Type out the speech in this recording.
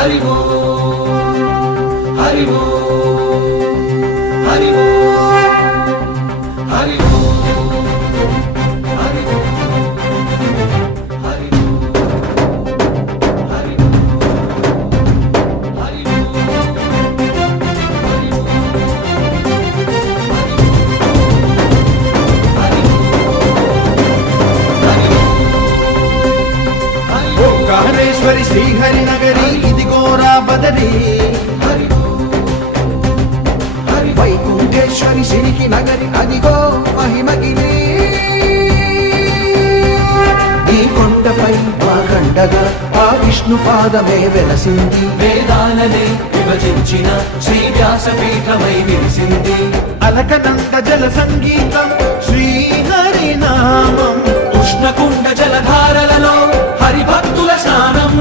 హరి హరి హరి హరి ఓంకారేశ్వరి శ్రీహరి నగరి ఇదిగోరా బదరి వైకుంఠేశ్వరి సిరికి నగరి అదిగో మహిమగిరి ఈ కొండపై మా గండగా ఆ విష్ణు పాదమే వెలసింది వేదాలనే విభజించిన శ్రీ వ్యాసపీఠమై విరిసింది అలకనంద జల సంగీతం శ్రీహరి నామం ఉష్ణకుండ జలధారలలో హరిభక్తుల స్నానం